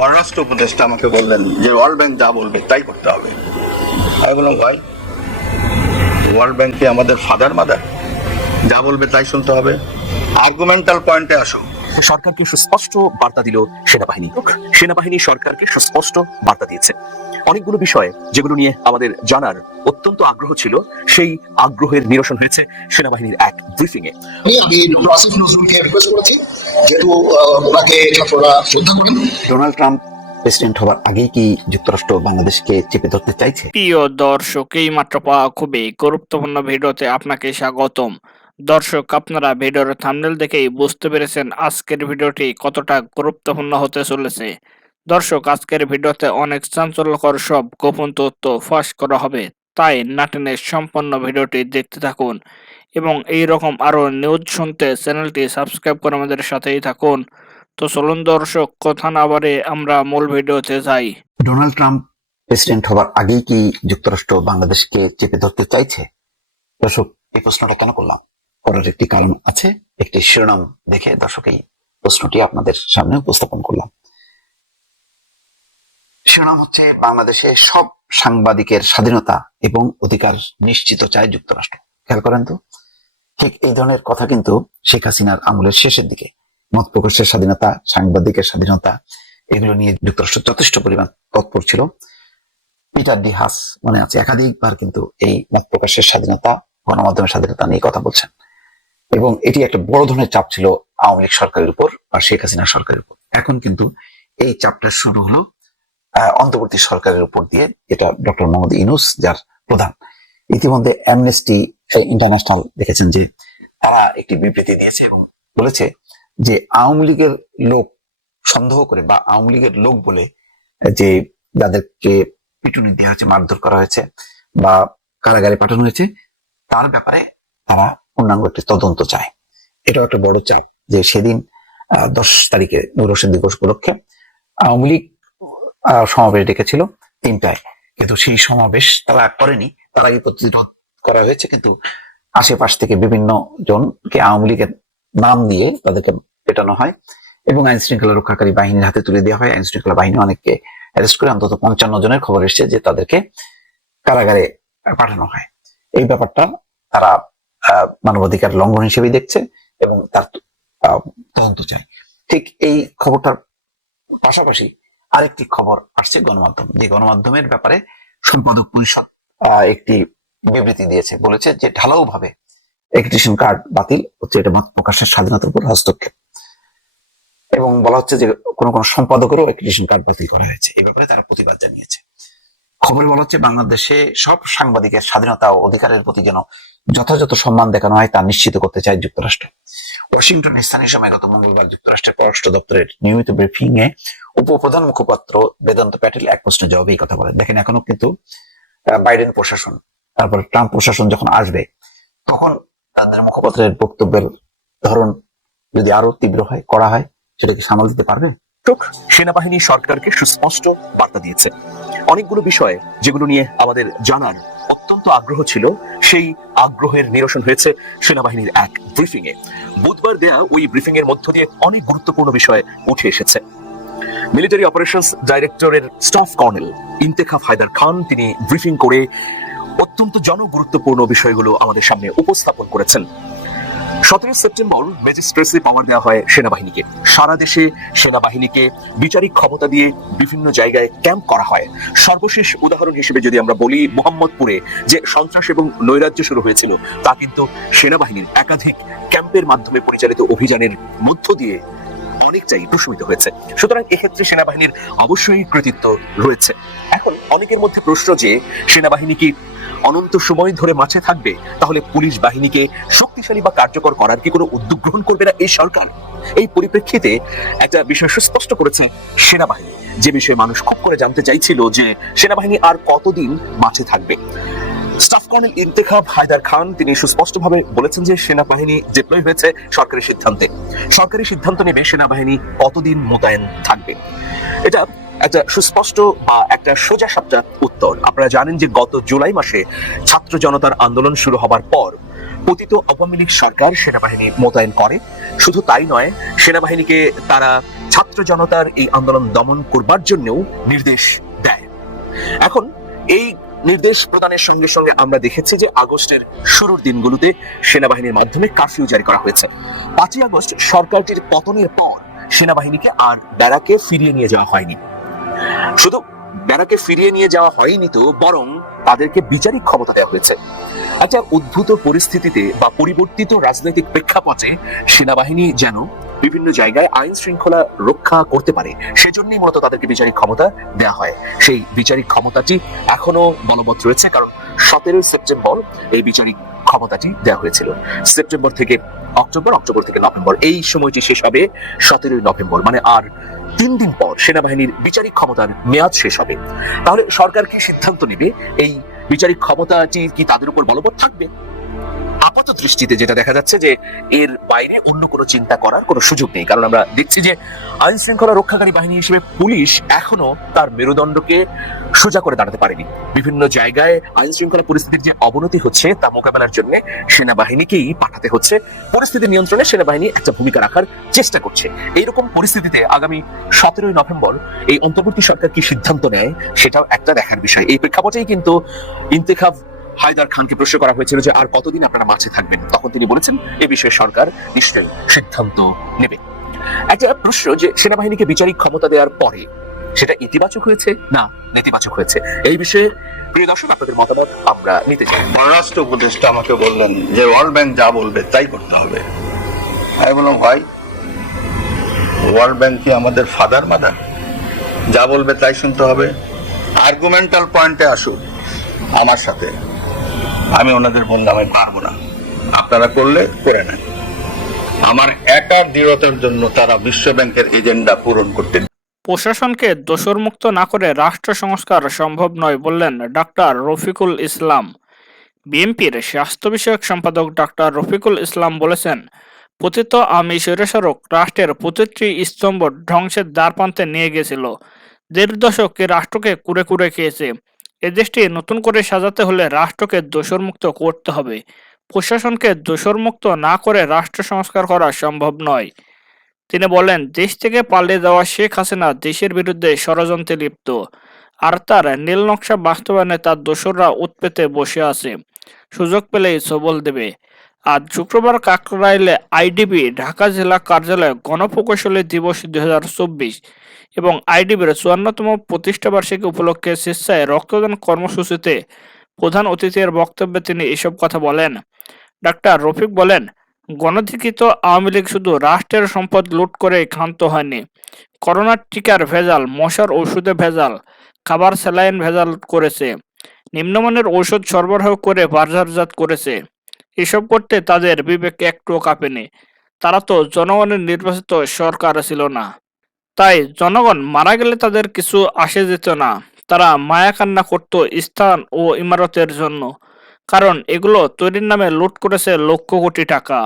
পররাষ্ট্র উপদেষ্টা আমাকে বললেন যে ওয়ার্ল্ড ব্যাংক যা বলবে তাই করতে হবে। আমি বললাম ভাই, ওয়ার্ল্ড ব্যাংকে আমাদের ফাদার মাদার, যা বলবে তাই শুনতে হবে। আর্গুমেন্টাল পয়েন্টে আসো। সরকারকে সুস্পষ্ট বার্তা দিল সেনাবাহিনী। সেনাবাহিনী সরকারকে সুস্পষ্ট বার্তা দিয়েছে। অনেকগুলো বিষয় যেগুলো নিয়ে আমাদের জানার অত্যন্ত আগ্রহ ছিল, সেই আগ্রহের নিরসন হয়েছে সেনাবাহিনীর এক ব্রিফিং এ। আমি ডক্টর আসিফ নজরুলকে রিকোয়েস্ট করেছি, যেহেতু ওনাকে ছাত্ররা শ্রদ্ধা করেন। ডোনাল্ড ট্রাম্প প্রেসিডেন্ট হবার আগেই কি যুক্তরাষ্ট্র বাংলাদেশকে চেপে ধরতে চাইছে? প্রিয় দর্শক, এই মাত্র পাওয়া খুবই গুরুত্বপূর্ণ ভিডিওতে আপনাকে স্বাগতম। দর্শক, আপনারা ভিডিওর থাম্বনেল দেখেই বুঝতে পেরেছেন আজকের ভিডিওটি কতটা গুরুত্বপূর্ণ হতে চলেছে। দর্শক, আজকের ভিডিওতে অনেক চাঞ্চল্যকর সব গোপন তথ্য ফাঁস করা হবে, তাই না টেনে সম্পূর্ণ ভিডিওটি দেখতে থাকুন এবং এই রকম আরো নিউজ শুনতে চ্যানেলটি সাবস্ক্রাইব করে আমাদের সাথেই থাকুন। তো চলুন দর্শক, কথা না বাড়ে আমরা মূল ভিডিওতে যাই। ডোনাল্ড ট্রাম্প প্রেসিডেন্ট হবার আগেই কি যুক্তরাষ্ট্র বাংলাদেশকে চেপে ধরতে চাইছে? দর্শক, এই প্রশ্নটা কেন করলাম? করার একটি কারণ আছে। একটি শিরোনাম দেখে দর্শক এই প্রশ্নটি আপনাদের সামনে উপস্থাপন করলাম। শিরোনাম হচ্ছে, বাংলাদেশে সব সাংবাদিকের স্বাধীনতা এবং অধিকার নিশ্চিত চায় যুক্তরাষ্ট্র। খেয়াল করেন তো, ঠিক এই ধরনের কথা কিন্তু শেখ হাসিনার আমলের শেষের দিকে মত প্রকাশের স্বাধীনতা, সাংবাদিকের স্বাধীনতা, এগুলো নিয়ে যুক্তরাষ্ট্র যথেষ্ট পরিমাণ তৎপর ছিল। পিটার ডি হাস মনে আছে, একাধিকবার কিন্তু এই মত প্রকাশের স্বাধীনতা, গণমাধ্যমের স্বাধীনতা নিয়ে কথা বলছেন, এবং এটি একটা বড় ধরনের চাপ ছিল আওয়ামী লীগ সরকারের উপর বা শেখ হাসিনা সরকারের উপর। এখন কিন্তু এই চাপটা শুরু হলো অন্তর্বর্তী সরকারের উপর দিয়ে, যেটা ডক্টর মোহাম্মদ ইউনূস যার প্রধান। ইতিমধ্যে অ্যামনেস্টি ইন্টারন্যাশনাল দেখেছেন যে তারা একটি বিবৃতি দিয়েছে এবং বলেছে যে আওয়ামী লীগের লোক সন্দেহ করে বা আওয়ামী লীগের লোক বলে যে যাদেরকে পিটুনি দেওয়া হয়েছে, মারধর করা হয়েছে বা কারাগারে পাঠানো হয়েছে, তার ব্যাপারে তারা পূর্ণাঙ্গ একটি তদন্ত চায়। এটাও একটা বড় চাপ যে সেদিন 10 তারিখে নূর হোসেন দিবস উপলক্ষে আওয়ামী লীগ সমাবেশ ডেকেছিল 3টায়, কিন্তু সেই সমাবেশ তারা করেনি। তার আগে প্রতিরোধ করা হয়েছে, কিন্তু আশেপাশ থেকে বিভিন্ন জনকে আওয়ামী লীগের নাম দিয়ে তাদেরকে পেটানো হয় এবং আইন শৃঙ্খলা রক্ষাকারী বাহিনীর হাতে তুলে দেওয়া হয়। আইন শৃঙ্খলা বাহিনী অনেককে অ্যারেস্ট করে, অন্তত 55 জনের খবর এসেছে যে তাদেরকে কারাগারে পাঠানো হয়। এই ব্যাপারটা তারা মানবাধিকার লঙ্ঘন হিসেবে দেখছে এবং তার তদন্ত চায়। ঠিক এই খবরটার পাশাপাশি আরেকটি খবর আসছে গণমাধ্যম, যে গণমাধ্যমের ব্যাপারে সম্পাদক পরিষদ একটি বিবৃতি দিয়েছে, বলেছে যে ঢালাও ভাবে এক্রিডিটেশন কার্ড বাতিল হচ্ছে, এটা মত প্রকাশের স্বাধীনতার উপর হস্তক্ষেপ, এবং বলা হচ্ছে যে কোনো কোনো সম্পাদকেরও এক্রিডিটেশন কার্ড বাতিল করা হয়েছে। এই ব্যাপারে তারা প্রতিবাদ জানিয়েছে। খবরে বলা হচ্ছে, বাংলাদেশে সব সাংবাদিকের স্বাধীনতা ও অধিকারের প্রতি যেন যথাযথ সম্মান দেখানো হয় তা নিশ্চিত করতে চায় যুক্তরাষ্ট্র। ওয়াশিংটনে স্থানীয় সময় গত মঙ্গলবার যুক্তরাষ্ট্রের পররাষ্ট্র দপ্তরের নিয়মিত ব্রিফিং এ উপপ্রধান মুখপাত্র বেদান্ত প্যাটেল এক প্রশ্নের জবাবে এই কথা বলেন। দেখেন, এখনো কিন্তু বাইডেন প্রশাসন, তারপর ট্রাম্প প্রশাসন যখন আসবে, তখন তাদের মুখপাত্রের বক্তব্যের ধরন যদি আরো তীব্র হয়, করা হয়, সেটাকে সামাল দিতে পারবে? সেনাবাহিনী সরকারকে সুস্পষ্ট বার্তা দিয়েছে। অনেকগুলো বিষয় যেগুলো নিয়ে আমাদের জানার অত্যন্ত আগ্রহ ছিল, সেই আগ্রহের নিরসন হয়েছে সেনাবাহিনীর এক ব্রিফিং এ। বুধবার দেয়া ওই ব্রিফিং এর মধ্য দিয়ে অনেক গুরুত্বপূর্ণ বিষয় উঠে এসেছে। মিলিটারি অপারেশনস ডাইরেক্টরের স্টাফ কর্নেল ইন্তেখাব হায়দার খান তিনি ব্রিফিং করে অত্যন্ত জনগুরুত্বপূর্ণ বিষয়গুলো আমাদের সামনে উপস্থাপন করেছেন। 17 সেপ্টেম্বর ম্যাজিস্ট্রেসি পাওয়ার দেওয়া হয় সেনাবাহিনীকে। সারা দেশে সেনাবাহিনীকে বিচারিক ক্ষমতা দিয়ে বিভিন্ন জায়গায় ক্যাম্প করা হয়। সর্বশেষ উদাহরণ হিসেবে যদি আমরা বলি, মোহাম্মদপুরে যে সন্ত্রাস এবং নৈরাজ্য শুরু হয়েছিল, তা কিন্তু সেনাবাহিনীর একাধিক ক্যাম্পের মাধ্যমে পরিচালিত অভিযানের মধ্য দিয়ে অনেকটাই প্রশমিত হয়েছে। সুতরাং এক্ষেত্রে সেনাবাহিনীর অবশ্যই কৃতিত্ব রয়েছে। এখন অনেকের মধ্যে প্রশ্ন যে সেনাবাহিনী কি অনন্ত সময় ধরে মাঠে থাকবে? তাহলে পুলিশ বাহিনীকে শক্তিশালী বা কার্যকর করার কি কোনো উদ্যোগ গ্রহণ করবে না এই সরকার? এই পরিপ্রেক্ষিতে একটা বিষয় সুস্পষ্ট করেছে সেনাবাহিনী, যে বিষয়ে মানুষ খুব করে জানতে চাইছিল যে সেনাবাহিনী আর কতদিন মাঠে থাকবে। স্টাফ কর্নেল ইন্তেখাব হায়দার খান তিনি সুস্পষ্টভাবে বলেছেন যে সেনাবাহিনী ডিপ্লয় হয়েছে সরকারি সিদ্ধান্তে। সরকারি সিদ্ধান্ত নেবে সেনাবাহিনী কতদিন মোতায়েন থাকবে। এটা একটা সুস্পষ্ট বা একটা সোজা সাপটা উত্তর। আপনারা জানেন যে গত জুলাই মাসে ছাত্র জনতার আন্দোলন শুরু হবার পর পতিত আওয়ামী লীগ সরকার সেনাবাহিনী মোতায়েন করে। শুধু তাই নয়, সেনাবাহিনীকে তারা ছাত্র জনতার এই আন্দোলন দমন করবার জন্যও নির্দেশ দেয়। এখন এই নির্দেশ প্রদানের সঙ্গে সঙ্গে আমরা দেখেছি যে আগস্টের শুরুর দিনগুলোতে সেনাবাহিনীর মাধ্যমে কারফিউ জারি করা হয়েছে। 5ই আগস্ট সরকারটির পতনের পর সেনাবাহিনীকে আর ব্যারাকে ফিরিয়ে নিয়ে যাওয়া হয়নি। শুধু ব্যারাকে ফিরিয়ে নিয়ে যাওয়া হয়নি তো, বরং তাদেরকে বিচারিক ক্ষমতা দেওয়া হয়েছে। একটা উদ্ভূত পরিস্থিতিতে বা পরিবর্তিত রাজনৈতিক প্রেক্ষাপটে সেনাবাহিনী যেন বিভিন্ন জায়গায় আইন শৃঙ্খলা রক্ষা করতে পারে, সেজন্যই মূলত তাদেরকে বিচারিক ক্ষমতা দেওয়া হয়। সেই বিচারিক ক্ষমতাটি এখনো বলবৎ রয়েছে, কারণ 17 সেপ্টেম্বর এই বিচারিক ক্ষমতাটি দেওয়া হয়েছিল। সেপ্টেম্বর থেকে অক্টোবর, অক্টোবর থেকে নভেম্বর, এই সময়টি শেষ হবে 17 নভেম্বর, মানে আর 3 দিন পর সেনাবাহিনীর বিচারিক ক্ষমতার মেয়াদ শেষ হবে। তাহলে সরকার কি সিদ্ধান্ত নেবে? এই বিচারিক ক্ষমতাটি কি তাদের উপর বলবৎ থাকবে? আপাত দৃষ্টিতে যেটা দেখা যাচ্ছে যে এর বাইরে অন্য কোনো চিন্তা করার কোনো সুযোগ নেই, কারণ আমরা দেখছি যে আইন শৃঙ্খলা রক্ষাকারী বাহিনী হিসেবে পুলিশ এখনো তার মেরুদণ্ডকে সোজা করে দাঁড়াতে পারেনি। বিভিন্ন জায়গায় আইন শৃঙ্খলা পরিস্থিতির যে অবনতি হচ্ছে তা মোকাবেলার জন্য সেনাবাহিনীকেই পাঠাতে হচ্ছে। পরিস্থিতি নিয়ন্ত্রণে সেনাবাহিনী একটা ভূমিকা রাখার চেষ্টা করছে। এইরকম পরিস্থিতিতে আগামী 17 নভেম্বর এই অন্তর্বর্তী সরকার কি সিদ্ধান্ত নেয় সেটাও একটা দেখার বিষয়। এই প্রেক্ষাপটেই কিন্তু ইন্তেখাব হায়দার খানকে প্রশ্ন করা হয়েছিল যে আর কতদিন আপনারা মাঠে থাকবেন। তখন তিনি বলেছেন এ বিষয়ে সরকার নিশ্চয়ই সিদ্ধান্ত নেবে। একটা প্রশ্ন যে সেনাবাহিনীকে বিচারিক ক্ষমতা দেওয়ার পরে সেটা ইতিবাচক হয়েছে না নেতিবাচক হয়েছে, এই বিষয়ে প্রিয় দর্শক আপনাদের মতামত আমরা নিতে চাই। পররাষ্ট্র উপদেষ্টা আমাকে বললেন যে ওয়ার্ল্ড ব্যাংক যা বলবে তাই করতে হবে। আমি বললাম ভাই, ওয়ার্ল্ড ব্যাংক কি আমাদের ফাদার মাদার? যা বলবে তাই শুনতে হবে। আর্গুমেন্টাল পয়েন্টে আসুক আমার সাথে। আমি ওনাদের বললাম আমি পারবো না, আপনারা করলে করে নেন। আমার একার দৃঢ়তার জন্য তারা বিশ্ব ব্যাংকের এজেন্ডা পূরণ করতে। প্রশাসনকে দোষরমুক্ত না করে রাষ্ট্র সংস্কার সম্ভব নয় বললেন ডাক্তার রফিকুল ইসলাম। বিএনপির স্বাস্থ্য বিষয়ক সম্পাদক ডাক্তার রফিকুল ইসলাম বলেছেন, পতিত আওয়ামী স্বৈরশাসক রাষ্ট্রের প্রতিটি স্তম্ভ ধ্বংসের দ্বারপ্রান্তে নিয়ে গেছিল। 1.5 দশক রাষ্ট্রকে কুরে কুরে খেয়েছে। এ দেশটি নতুন করে সাজাতে হলে রাষ্ট্রকে দোষরমুক্ত করতে হবে। প্রশাসনকে দোষরমুক্ত না করে রাষ্ট্র সংস্কার করা সম্ভব নয়। তিনি বলেন, দেশ থেকে পালিয়ে যাওয়া শেখ হাসিনা দেশের বিরুদ্ধে ষড়যন্ত্রে লিপ্ত, আর তার নীল নকশা বাস্তবায়নে তার দোসররা উৎপেতে বসে আছে, সুযোগ পেলেই সবল দেবে। আজ শুক্রবার কাকরাইলে আইডিবি ঢাকা জেলা কার্যালয়ে গণপ্রকৌশলী দিবস 2024 এবং আইডিবির 54তম প্রতিষ্ঠাবার্ষিকী উপলক্ষে স্বেচ্ছায় রক্তদান কর্মসূচিতে প্রধান অতিথির বক্তব্যে তিনি এসব কথা বলেন। ডাক্তার রফিক বলেন, গণধিকৃত আওয়ামী লীগ শুধু রাষ্ট্রের সম্পদ লুট করে ক্ষান্ত হয়নি, করোনার টিকার ভেজাল, মশার ওষুধে ভেজাল, খাবার স্যালাইন ভেজাল করেছে, নিম্নমানের ঔষধ সরবরাহ করে বাজারজাত করেছে। এসব করতে তাদের বিবেক একটুও কাঁপেনি। তারা তো জনগণের নির্বাচিত সরকার ছিল না, তাই জনগণ মারা গেলে তাদের কিছু আসে যেত না। তারা মায়া কান্না করত স্থান ও ইমারতের জন্য, কারণ এগুলো তৈরির নামে লুট করেছে লক্ষ কোটি টাকা।